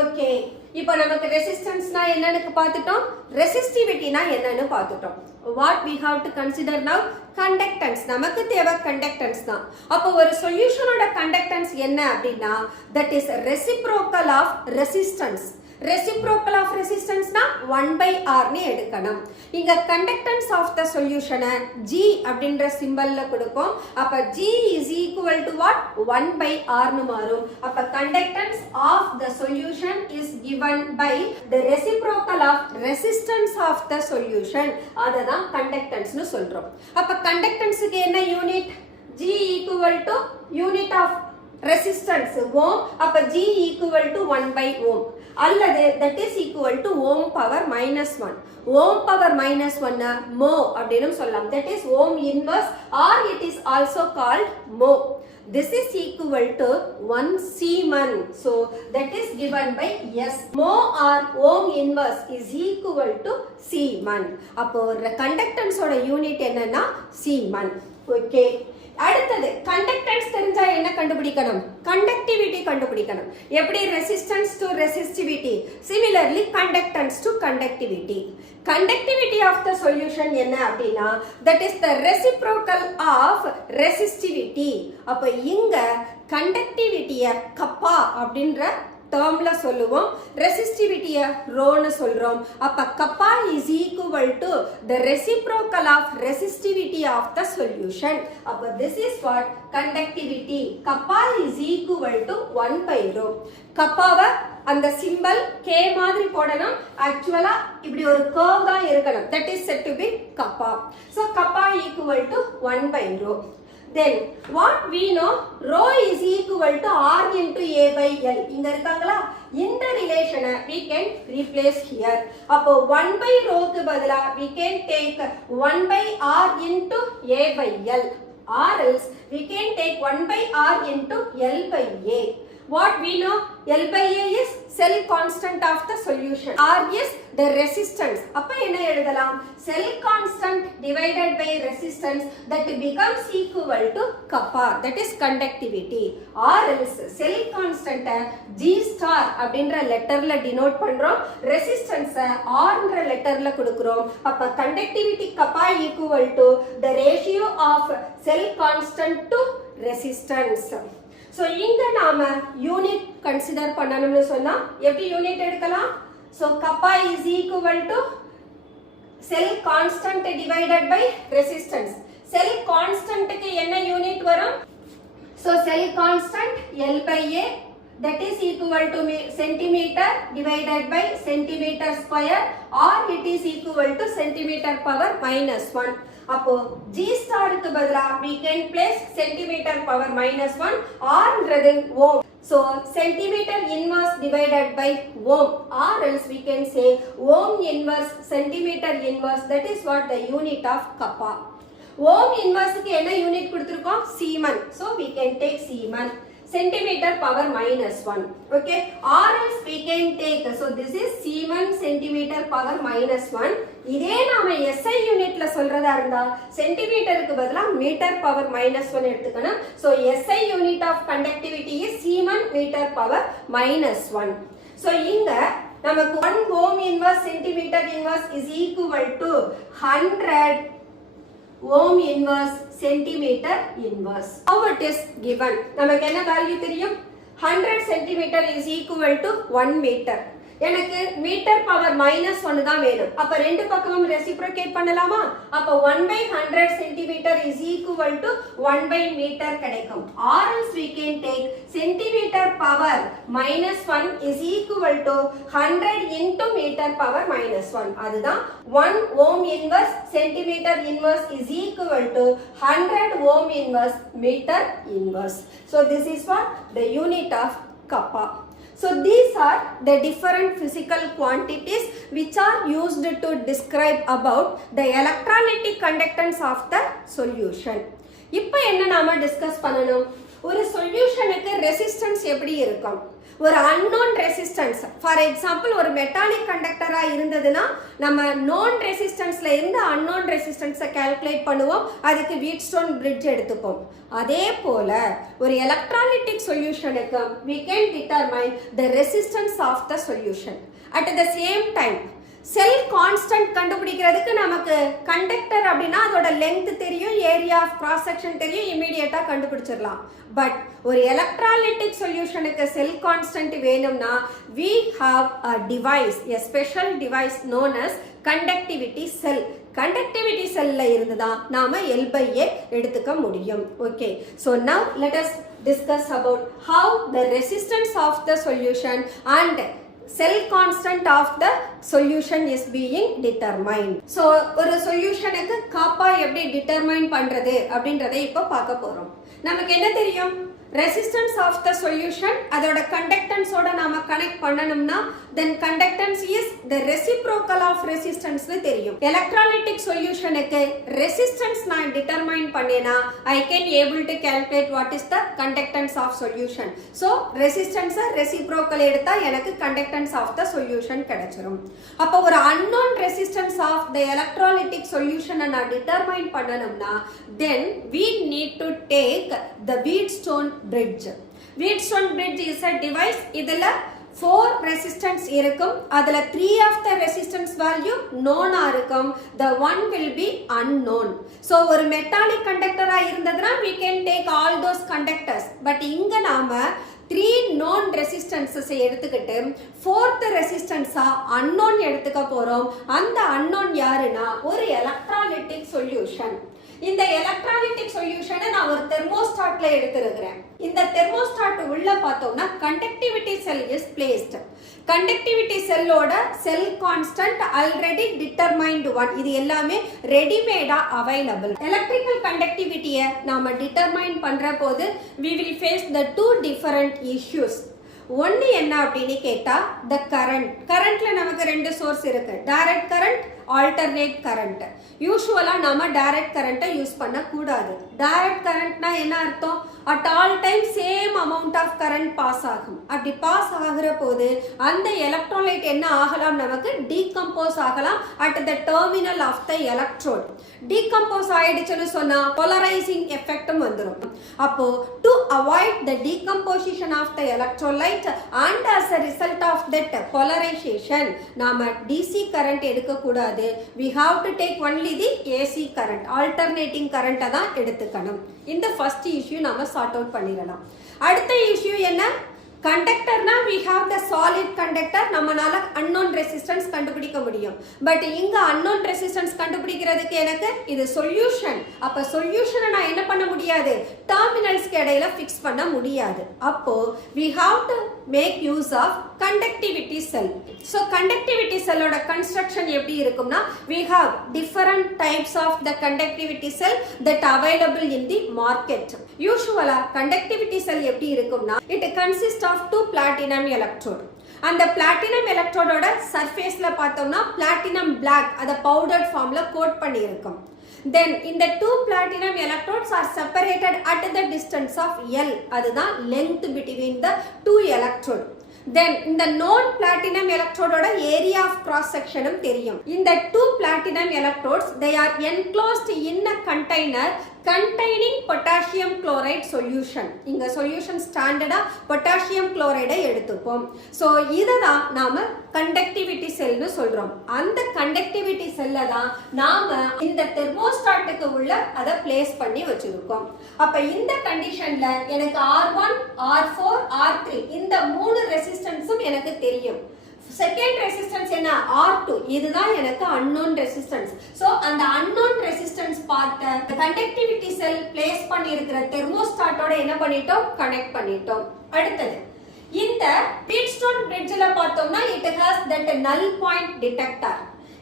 Okay. இப்போ நமக்கு ரெசிஸ்டன்ஸ்னா என்னன்னு பார்த்துட்டோம். ரெசிஸ்டிவிட்டினா என்னன்னு பார்த்துட்டோம். What we have to consider now? Conductance. நமக்கு தேவை conductance தான். அப்போ ஒரு சொல்யூஷனோட கண்டக்டன்ஸ் என்ன அப்படின்னா that is reciprocal of resistance. Reciprocal of resistance na 1 by R ni எடுக்கணும். இங்க conductance of the solution G அப்படின்ற சிம்பல்ல கொடுப்போம். அப்ப G is equal to what? 1 by R னு மாறும். அப்ப conductance of the solution is given by the reciprocal of resistance of the solution. அததான் conductance னு சொல்றோம். அப்ப conductance க்கு என்ன unit? G equal to unit of resistance ohm. அப்ப G equal to 1 by ohm. அல்லது that is equal to ohm power minus 1. ohm power minus 1 mho அப்படினு சொல்லலாம். That is ohm inverse or it is also called mho. This is equal to 1 Siemens. So that is given by S. Mho or ohm inverse is equal to Siemens. அப்போ conductance ஓட unit என்னன்னா Siemens. Okay. அடுத்தது conductance தெரிஞ்சா என்ன கண்டுபிடிக்கணும்? Conductivity கண்டுபிடிக்கணும். எப்படி resistance to resistivity, similarly conductance to conductivity. Conductivity of the solution என்ன அப்படின்னா that is the reciprocal of resistivity. அப்ப இங்க கண்டக்டிவிட்டியை கப்பா அப்படின்ற டேர்ம்ல சொல்லுவோம், ரெசிஸ்டிவிட்டிய ரோன்னு சொல்றோம். அப்ப kappa is equal to the reciprocal of resistivity of the solution. அப்ப this is what conductivity. Kappa is equal to 1 by rho. கப்பாவை அந்த சிம்பல் K மாதிரி போடணும். ஆக்சுவலா இப்படி ஒரு கர்வ் தான் இருக்கணும். That is said to be kappa. So kappa equal to 1 by rho. Then what we know, rho is equal to R into A by L. இங்க இருக்காங்களா? இந்த ரிலேஷனை we can replace here. அப்போ 1 by rho க்கு பதிலா we can take 1 by R into A by L. Or else we can take 1 by R into L by A. What we know, L by A is cell constant of the solution. R is the resistance. அப்ப என்ன எழுதலாம்? Cell constant divided by resistance that becomes equal to kappa, that is conductivity. R is cell constant G star அப்படின்ற லெட்டர்ல denote பண்றோம், resistance R ன்ற லெட்டர்ல கொடுக்கிறோம். அப்ப conductivity kappa equal to the ratio of cell constant to resistance. So இங்க நாம unit consider பண்ணணும்னு சொன்னா எப்படி யூனிட் எடுக்கலாம்? So kappa is equal to cell constant divided by resistance. Cell constant க்கு என்ன யூனிட் வரும்? So cell constant L by A, that is equal to centimeter divided by centimeter square, or it is equal to centimeter power minus 1. அப்போ G star க்கு பதிலா we can place centimeter power minus 1, R ன்றது ohm. So centimeter inverse divided by ohm, or else we can say ohm inverse centimeter inverse, that is what the unit of kappa. Ohm inverse க்கு என்ன unit கொடுத்திருக்கோம்? Siemen. So we can take Siemen. Centimeter power minus 1. Okay. Or else we can take, so this is Siemen centimeter power minus 1. இதே நாம SI யூனிட்ல சொல்றதா இருந்தா சென்டிமீட்டருக்கு பதிலா மீட்டர் பவர் minus 1 எடுத்துக்கணும். So SI unit of conductivity is Siemen meter power minus 1. So இங்க நமக்கு 1 ohm inverse centimeter inverse is equal to 100 ohm inverse centimeter inverse. How it is given? நமக்கு என்ன வேல்யூ தெரியும்? 100 centimeter is equal to 1 meter. எனக்கு metre power minus 1 தான் வேணும். அப்ப ரெண்டு பக்கமும் ரெசிப்ரோகேட் பண்ணலாமா? அப்ப 1 by 100 centimeter is equal to 1 by meter கிடைக்கும். Or else we can take centimeter power minus 1 is equal to 100 into meter power minus 1. அதுதான் 1 ohm inverse centimeter inverse is equal to 100 ohm inverse meter inverse. So this is what the unit of kappa. So these are the different physical quantities which are used to describe about the electrolytic conductance of the solution. இப்போ என்ன நாம discuss பண்ணணும்? ஒரு சொல்யூஷனுக்கு resistance எப்படி இருக்கும்? ஒரு unknown resistance, for example ஒரு metallic கண்டக்டரா இருந்ததுன்னா நம்ம நோன் ரெசிஸ்டன்ஸ்ல இருந்து unknown ரெசிஸ்டன்ஸை கால்குலேட் பண்ணுவோம், அதுக்கு வீட்ஸ்டோன் பிரிட்ஜ் எடுத்துப்போம். அதே போல ஒரு electrolytic சொல்யூஷனுக்கு we can determine the resistance of the solution. At the same time sell constant கண்டுபிடிக்கிறதுக்கு நமக்கு கண்டக்டர் அப்படின்னா அதோட லென்த் தெரியும், ஏரியா ஆஃப் கிராஸ் செக்ஷன் தெரியும், இமீடியட்டா கண்டுபிடிச்சிடலாம். பட் ஒரு எலக்ட்ராலிட்டிக் சொல்யூஷனுக்கு செல் கான்ஸ்டன்ட் வேணும்னா we have a device, a special device known as conductivity cell. Conductivity செல்ல இருந்து தான் நாம L by A எடுத்துக்க முடியும். Okay, so now let us discuss about how the resistance of the solution and cell constant of the solution is being determined. So ஒரு சொல்யூஷனுக்கு kappa எப்படி determine பண்றது அப்படின்றதை இப்போ பார்க்க போறோம். நமக்கு என்ன தெரியும்? ரெசிஸ்டன்ஸ் ஆஃப் த சொல்யூஷன் அதோட கண்டக்டன்ஸோட நாம கனெக்ட் பண்ணணும்னா then conductance is the reciprocal of resistance னு தெரியும். எலக்ட்ராலிட்டிக் சொல்யூஷனுக்கு ரெசிஸ்டன்ஸ் நான் determine பண்ணேனா I can able to calculate what is the conductance of solution. So resistance reciprocal எடுத்தா எனக்கு conductance of the solution கிடைச்சிரும். அப்ப ஒரு unknown resistance of the electrolytic solution நான் determine பண்ணணும்னா then we need to take the Wheatstone bridge. Wheatstone bridge is a device. இதுல 4 resistance இருக்கும், அதுல 3 of the resistance value known இருக்கும், the one will be unknown. So ஒரு metallic conductor இருந்ததுனா we can take all those conductors, but இங்க நாம 3 known resistances எடுத்துக்கிட்டு 4th resistance unknown எடுத்துக்க போறோம். அந்த unknown யாருன்னா ஒரு electrolytic solution. இந்த எலக்ட்ராலிட்டிக் சொல்யூஷனை நான் ஒரு தெர்மோஸ்டாட்ல எடுத்துருக்கிறேன். இந்த தெர்மோஸ்டாட் உள்ள பார்த்தோம்னா conductivity cell is placed. Conductivity செல்லோட செல் கான்ஸ்டன்ட் ஆல்ரெடி டிட்டர்மைன்டு 1. இது எல்லாமே ரெடிமேடா அவைலபிள். எலக்ட்ரிக்கல் கண்டக்டிவிட்டியை நாம டிட்டர்மைன் பண்ற போது we will face the two different issues. ஒன்னு என்ன அப்படின்னு கேட்டா the current. கரண்ட்ல நமக்கு ரெண்டு சோர்ஸ் இருக்கு, டைரக்ட் கரண்ட் alternate current. யூசுவலா நாம டைரக்ட் கரண்ட்டை யூஸ் பண்ண கூடாது. டைரக்ட் கரண்ட்னா என்ன அர்த்தம்? At all time same amount of current pass ஆகும். அப்படி பாஸ் ஆகிற போது அந்த எலக்ட்ரோலைட் என்ன ஆகலாம், நமக்கு டீகம்போஸ் ஆகலாம் at the terminal of the electrode. Decompose ஆயிடுச்சுன்னு சொன்னா போலரைசிங் எஃபெக்டும் வந்துடும். அப்போ to avoid the decomposition of the electrolyte and as a result of that polarization நாம டிசி கரண்ட் எடுக்க கூடாது. we have to take only the AC current, alternating current தான் எடுத்துக்கணும். இந்த ஃபர்ஸ்ட் இஷ்யூ நாம சார்ட் அவுட் பண்ணிடலாம். அடுத்த இஷ்யூ என்ன? கண்டக்டர்னா we have the solid conductor, நம்மனால unknown resistance கண்டுபிடிக்க முடியும். பட் இங்க unknown resistance கண்டுபிடிக்கிறதுக்கு எனக்கு இது சொல்யூஷன். அப்ப சொல்யூஷனை நான் என்ன பண்ண முடியாது, டெர்மினல்ஸ்க்கு இடையில ஃபிக்ஸ் பண்ண முடியாது. அப்போ we have to make use of conductivity cell. So conductivity cellோட construction எப்படி இருக்கும்னா we have different types of the conductivity cell that available in the market. யூசுவலா conductivity cell எப்படி இருக்கும்னா it consists of two platinum electrode. அந்த platinum எலக்ட்ரோடோட சர்ஃபேஸ்ல பார்த்தோம்னா platinum black அத powdered ஃபார்ம்ல code பண்ணி இருக்கும். Then in the two platinum electrodes are separated at the distance of L. அதுதான் length between the two electrode. Then இந்த non platinum electrode ஓட area of cross sectionum தெரியும். இந்த two platinum electrodes they are enclosed in a container containing potassium chloride solution. இங்க solution ஸ்டாண்டர்டா potassium chloride எடுத்துப்போம். So இதுதான் நாம conductivity cell னு சொல்றோம். அந்த conductivity cell தான் நாம இந்த தெர்மோஸ்டாட்டுக்கு உள்ள அத பிளேஸ் பண்ணி வச்சிருக்கோம். அப்ப இந்த கண்டிஷன்ல எனக்கு R1, R4, R3 இந்த மூணு ரெசிஸ்டன்ஸும் எனக்கு தெரியும். செகண்ட் ரெசிஸ்டன்ஸ் என்ன? R2. இதுதான் எனக்கு unknown resistance. சோ அந்த unknown resistance பார்ட்ட கண்டக்டிவிட்டி செல் பிளேஸ் பண்ணி இருக்கிற தெர்மோஸ்டாட்டோட என்ன பண்ணிட்டோம், கனெக்ட் பண்ணிட்டோம். அடுத்தது இந்த பீட்ஸ்டோன் பிரிட்ஜ்ல பார்த்தோம்னா it has that null point detector.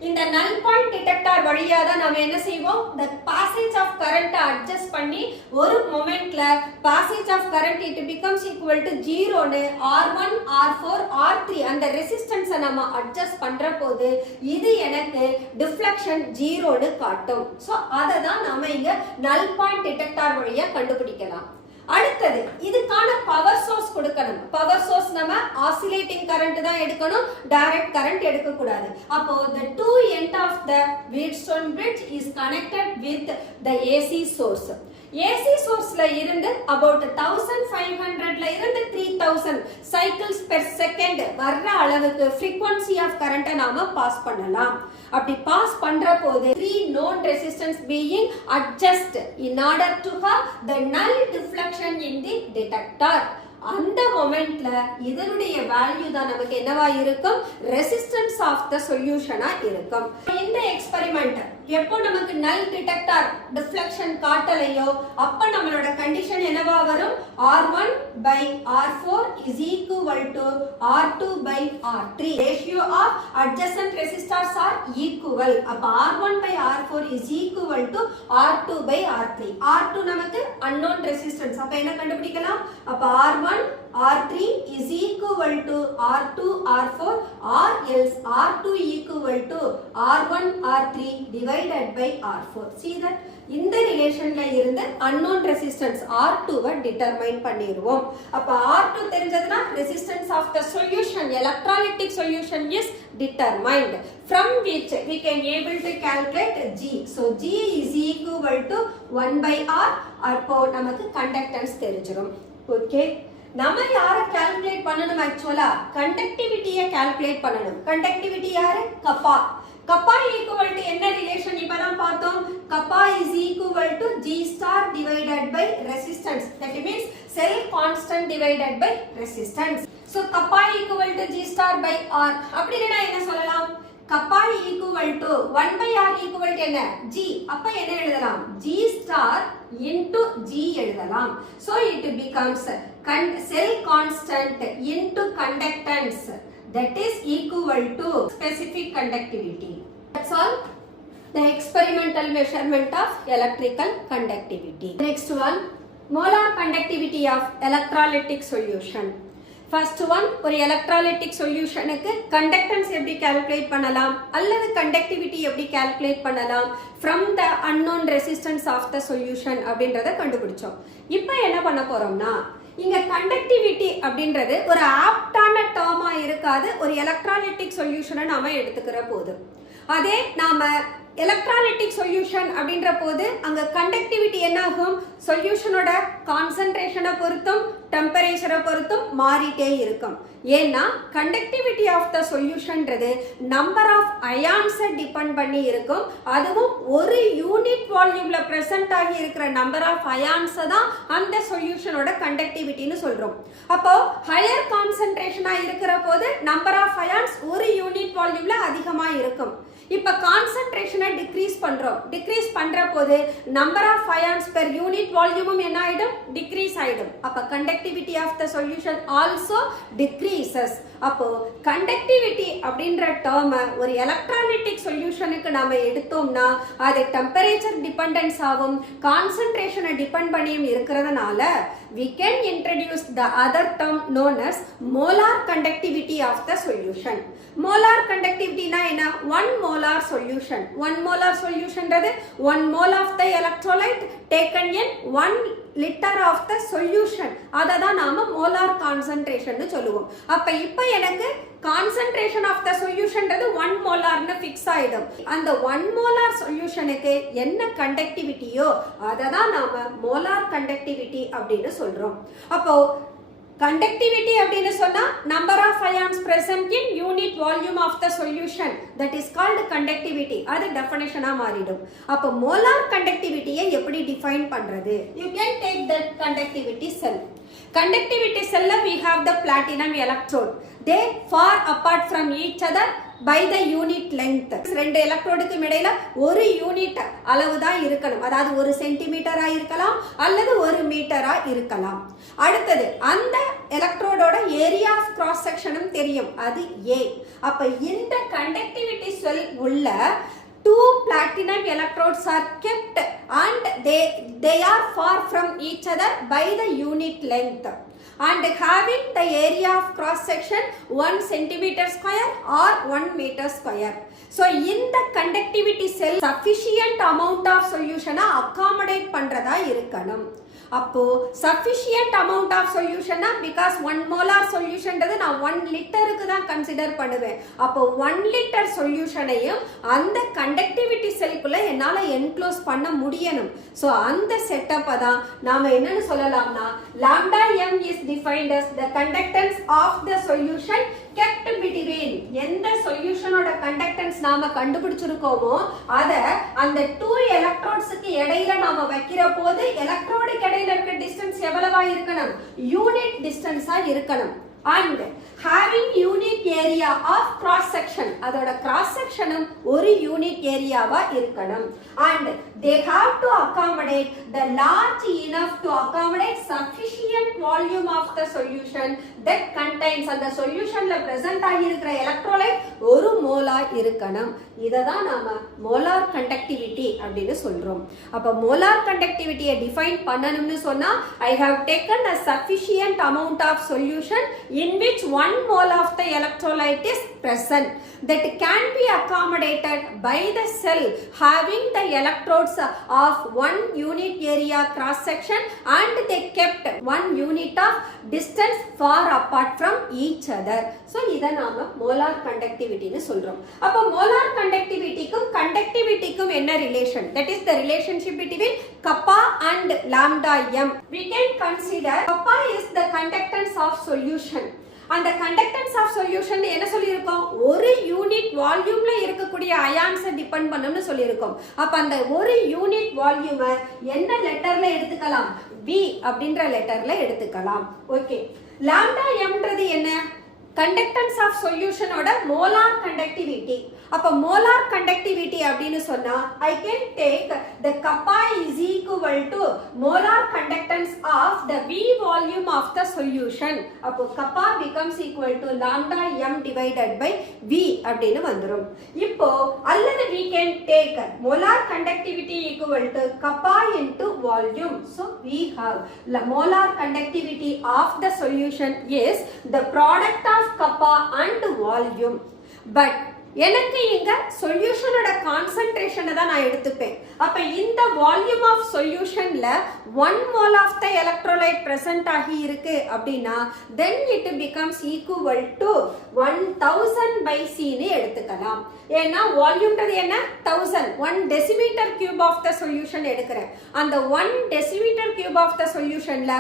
இந்த null point detector வழியா தான் நாம என்ன செய்வோம், the passage of current adjust பண்ணி ஒரு மொமெண்ட்ல passage of current it becomes equal to 0 னு R1, R4, R3 அந்த ரெசிஸ்டன்ஸை நாம அட்ஜஸ்ட் பண்ற போது இது எனக்கு டிஃப்ளெக்ஷன் 0 னு காட்டும். சோ அத தான் நாம இங்க null point detector வழியா கண்டுபிடிக்கலாம். அடுத்தது இதுக்கான பவர் சோர்ஸ் கொடுக்கணும். பவர் சோர்ஸ் நம்ம ஆசிலேட்டிங் கரண்ட் தான் எடுக்கணும், டைரக்ட் கரண்ட் எடுக்க கூடாது. அப்போ the two end of the Wheatstone bridge is connected with the AC source. AC sourceல இருந்து about 1500ல இருந்து 3000 cycles per second வர்ற அளவுக்கு frequency of current நாம பாஸ் பண்ணலாம். அப்படி பாஸ் பண்ற போது 3 known resistance being adjust in order to have the null deflection in the detector. அந்த மொமெண்ட்ல இதனுடைய வேல்யூ தான் நமக்கு என்னவா இருக்கும், ரெசிஸ்டன்ஸ் ஆஃப் த சொல்யூஷனா இருக்கும். இந்த எக்ஸ்பெரிமெண்ட் எப்போ நமக்கு நல் டிடெக்டர் டிஃப்ளெக்ஷன் காட்டலையோ அப்ப நம்மளோட கண்டிஷன் என்னவா வரும், R1 by R4 is equal to R2 by R3. Ratio of adjacent resistors are equal. அப்ப R1 by R4 is equal to R2 by R3. R2 நமக்கு unknown resistance. அப்ப என்ன கண்டுபிடிக்கலாம், அப்ப R1 R3 is equal to R2 R4 or else R2 equal to R1 R3 divided by R4. See that இந்த ரிலேஷன்ல இருந்து unknown resistance R2 வை determine பண்ணிடுவோம். அப்ப R2 தெரிஞ்சதுன்னா resistance of the solution, electrolytic solution is determined, from which we can able to calculate G. So G is equal to 1 by R. அப்போ நமக்கு conductance தெரிஞ்சிடும். Okay, நம்ம யாரை கால்குலேட் பண்ணணும், ஆக்சுவலா கண்டக்டிவிட்டியை கால்குலேட் பண்ணணும். கண்டக்டிவிட்டி யாரு, கப்பா. கப்பா ஈக்குவல் டு என்ன ரிலேஷன் இப்பதான் பார்த்தோம், kappa is equal to G star divided by resistance. That means cell constant divided by resistance. So kappa equal to G star by R. அப்படினா என்ன சொல்லலாம், kappa equal to 1 by R equal to என்ன, G. அப்ப என்ன எழுதலாம், G star into G எழுதலாம். So it becomes cell constant into conductance, that is equal to specific conductivity. That's all. The experimental measurement of electrical conductivity. Next one, molar conductivity of electrolytic solution. First one, ஒரு electrolytic சொல்யூஷனுக்கு conductance எப்படி calculate பண்ணலாம் அல்லது conductivity எப்படி calculate பண்ணலாம் from the unknown resistance of the solution அப்படின்றத கண்டுபிடிச்சோம். இப்போ என்ன பண்ண போறோம்னா, இங்க கண்டக்டிவிட்டி அப்படின்றது ஒரு ஆப்டான டேர்மா இருக்காது. ஒரு எலக்ட்ராலிட்டிக் சொல்யூஷனை நாம எடுத்துக்கிற போது, அதே நாம எலக்ட்ராலிட்டிக் சொல்யூஷன் அப்படின்ற போது அங்க கண்டக்டிவிட்டி என்ன ஆகும், சொல்யூஷனோட கான்சென்ட்ரேஷனை பொறுத்தும் டெம்பரேச்சரை பொறுத்தும் மாறிட்டே இருக்கும். ஏன்னா கண்டக்டிவிட்டி ஆஃப் த சொல்யூஷன்ன்றது நம்பர் ஆஃப் அயான்ஸை டிபெண்ட் பண்ணி இருக்கும். அதுவும் ஒரு யூனிட் வால்யூம்ல பிரசன்ட் ஆகி இருக்கிற நம்பர் ஆஃப் அயான்ஸை தான் அந்த சொல்யூஷனோட கண்டக்டிவிட்டின்னு சொல்றோம். அப்போ ஹையர் கான்சென்ட்ரேஷனா இருக்கிற போது நம்பர் ஆஃப் அயான்ஸ் ஒரு யூனிட் வால்யூம்ல அதிகமா இருக்கும். இப்ப கான்சென்ட்ரேஷனை டிக்ரீஸ் பண்றோம். டிக்ரீஸ் பண்ற போது number of ions per unit வால்யூமும் என்ன ஆயிடும், டிக்ரீஸ் ஆயிடும். அப்ப conductivity of the solution also decreases. அப்போ கண்டக்டிவிட்டி அப்படின்ற டேர்மை ஒரு எலக்ட்ராலிட்டிக் சொல்யூஷனுக்கு நாம எடுத்தோம்னா அது டெம்பரேச்சர் டிபெண்டன்ஸ் ஆகும், கான்சென்ட்ரேஷனை டிபெண்ட் பண்ணியும் இருக்கிறதுனால we can introduce the other term known as molar conductivity of the solution. Molar conductivity na enna, 1 molar solution. 1 molar solution றது 1 mole of the electrolyte taken in 1 liter of the solution. அததான் நாம molar concentration னு சொல்லுவோம். அப்ப இப்போ எனக்கு concentration of the solution றது 1 molar னு ஃபிக்ஸ் ஆயிடும். அந்த 1 molar சொல்யூஷனுக்கு என்ன கண்டக்டிவிட்டியோ அததான் நாம molar conductivity அப்படின்னு சொல்றோம். அப்போ conductivity அப்படினு சொன்னா number of ions present in unit volume of the solution, that is called conductivity. அது definition ஆ மாறிடும். அப்ப molar conductivity ஐ எப்படி define பண்றது? You can take that conductivity cell. Conductivity cell we have the platinum electrode. They far apart from each other by the unit length. ரெண்டு எலக்ட்ரோடுக்கு இடையில ஒரு unit அளவு தான் இருக்கணும். அதாவது ஒரு சென்டிமீட்டரா இருக்கலாம் அல்லது ஒரு மீட்டரா இருக்கலாம். அடுத்தது அந்த எலக்ட்ரோடோட ஏரியா ஆஃப் கிராஸ் செக்ஷனும் தெரியும், அது A. அப்ப இந்த கண்டக்டிவிட்டி செல் உள்ள two platinum electrodes are kept and they are far from each other by the unit length and having the area of cross section 1 centimeter square or 1 meter square. So in the conductivity cell sufficient amount of solution accommodate பண்றதா இருக்கணும். அப்போ sufficient amount of solution because 1 molar solution நான் 1 லிட்டருக்கு தான் consider பண்ணுவேன். அப்போ 1 litre சொல்யூஷனையும் அந்த conductivity செல்குள்ள என்னால என்க்ளோஸ் பண்ண முடியணும். ஸோ அந்த செட்டப்பை தான் நாம என்னன்னு சொல்லலாம்னா lambda m is defined as the conductance of the solution kept between. எந்த சொல்யூஷனோட கண்டக்டன்ஸ் நாம கண்டுபிடிச்சிருக்கோமோ அத அந்த 2 எலக்ட்ரோட்ஸ்க்கு இடையில நாம வைக்கிற போது எலக்ட்ரோடுக்கு இடையில இருக்க டிஸ்டன்ஸ் எவ்வளவா இருக்கணும், யூனிட் டிஸ்டன்ஸா இருக்கணும். and having unit area of cross section, அதோட cross sectionம் ஒரு யூனிட் ஏரியாவா இருக்கணும். and they have to accommodate the large enough to accommodate sufficient volume of the solution that contains, அந்த சொல்யூஷன்ல பிரசன்ட் ஆகி இருக்கிற எலக்ட்ரோலைட் ஒரு மோலா இருக்கணும். இததான் நாம மோலார் கண்டக்டிவிட்டி அப்படின்னு சொல்றோம். அப்ப மோலார் கண்டக்டிவிட்டியை டிஃபைன் பண்ணணும்னு சொன்னா I have taken a sufficient amount of solution in which 1 mole of the electrolyte is present that can be accommodated by the cell having the electrodes of 1 unit area cross section and they kept 1 unit of distance far apart from each other. So இத நாம molar கண்டக்டிவிட்டின்னு சொல்றோம். அப்ப molar கண்டக்டிவிட்டிக்கும் கண்டக்டிவிட்டிக்கும் என்ன relation? That is the relationship between kappa and lambda m. We can consider kappa is the conductance of solution. அந்த conductance of solution என்ன சொல்லியிருக்கோம், ஒரு unit வால்யூம்ல இருக்கக்கூடிய அயான்ஸை டிபெண்ட் பண்ணும்னு சொல்லியிருக்கோம். அப்ப அந்த ஒரு யூனிட் வால்யூமை என்ன லெட்டர்ல எடுத்துக்கலாம், V அப்படின்ற லெட்டர்ல எடுத்துக்கலாம். ஓகே, லாம்டா எம்ன்றது என்ன, கண்டக்டன்ஸ் ஆஃப் சொல்யூஷனோட மோலார் கண்டக்டிவிட்டி. அப்ப மோலார் கண்டக்டிவிட்டி அப்படின்னு சொன்னா I can take the kappa is equal to molar conductance of the V volume of the solution. அப்போ kappa becomes equal to lambda m divided by V அப்படின்னு வந்துரும். இப்போ அல்லது we can take molar conductivity equal to kappa into volume. So we have molar conductivity of the solution is the product of kappa and volume. But எனக்கு இங்க சொல்யூஷனோட கான்சென்ட்ரேஷனை தான் நான் எடுத்துப்பேன். அப்ப இந்த வால்யூம் ஆஃப் சொல்யூஷன்ல 1 mole of the electrolyte present ஆகி இருக்கு அப்படின்னா then it becomes equal to 1000 by C ன்னு எடுத்துக்கலாம். ஏன்னா வால்யூம்ன்றது என்ன 1000 1 decimeter cube of the solution எடுக்கிறேன். அந்த 1 decimeter cube of the solutionல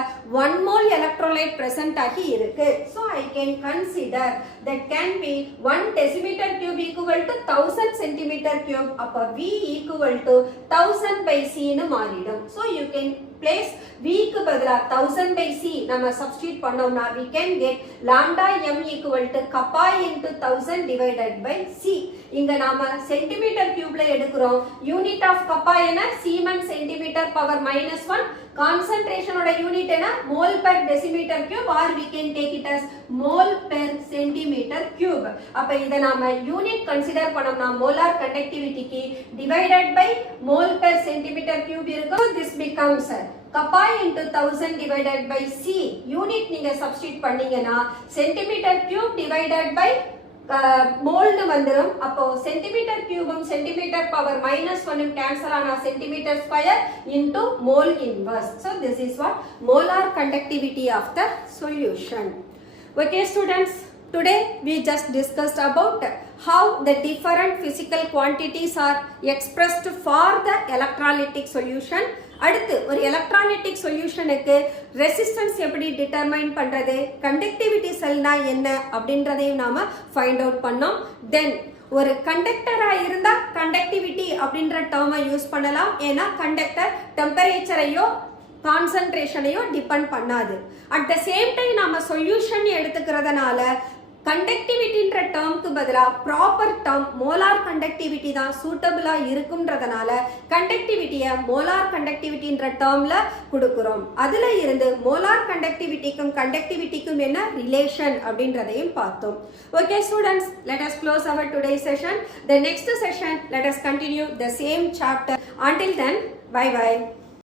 1 mole electrolyte present ஆகி இருக்கு. So I can consider that can be 1 decimeter cube equal to 1000 centimeter cube. அப்ப V equal to 1000 by C ன்னு மாறிடும். So you can place V க்கு பதிலா 1000 by C நம்ம substitute பண்ணோம்னா we can get lambda m equal to kappa into 1000 divided by C. இங்க நாம centimetre கியூப்ல எடுக்கிறோம். யூனிட் ஆஃப் கப்பா என்ன சீமன் சென்டிமீட்டர் பவர் -1. கான்சென்ட்ரேஷன் ஓட யூனிட் என்ன mole per decimetre cube or we can take it as mole per centimetre cube. அப்ப இத நாம unit consider பண்ணோம்னா மோலார் கண்டக்டிவிட்டிக்கு divided by mole per centimetre cube இருக்கும். This becomes kappa into 1000 divided by C. Unit நீங்க substitute பண்ணீங்கன்னா centimetre cube divided by மோல்னு வந்துரும். அப்போ சென்டிமீட்டர் கியூபும் சென்டிமீட்டர் பவர் -1 கேன்சல் ஆனா centimetre square into mole inverse. So this is what molar conductivity of the solution. Okay students, today we just discussed about how the different physical quantities are expressed for the electrolytic solution. அடுத்து ஒரு electrolytic சொல்யூஷனுக்கு resistance எப்படி determine பண்றது, conductivity செல்னா என்ன அப்படின்றதையும் நாம find out பண்ணோம். தென் ஒரு கண்டக்டரா இருந்தா கண்டக்டிவிட்டி அப்படின்ற டேர்மை யூஸ் பண்ணலாம். ஏன்னா கண்டக்டர் டெம்பரேச்சரையோ கான்சென்ட்ரேஷனையோ டிபெண்ட் பண்ணாது. அட் த சேம் டைம் நாம சொல்யூஷன் எடுத்துக்கிறதுனால கண்டக்டிவிட்டின்ற டேர்முக்கு பதிலா ப்ராப்பர் டேர்ம் மோலார் கண்டக்டிவிட்டி தான் சூட்டபிளா இருக்கும்ன்றதுனால கண்டக்டிவிட்டியை மோலார் கண்டக்டிவிட்டின்ற டேர்ம்ல கொடுக்கிறோம். அதுல இருந்து மோலார் கண்டக்டிவிட்டிக்கும் கண்டக்டிவிட்டிக்கும் என்ன ரிலேஷன் அப்படின்றதையும் பார்த்தோம். Okay students, let us close our today's session. The next session let us continue the same chapter. Until then, bye bye.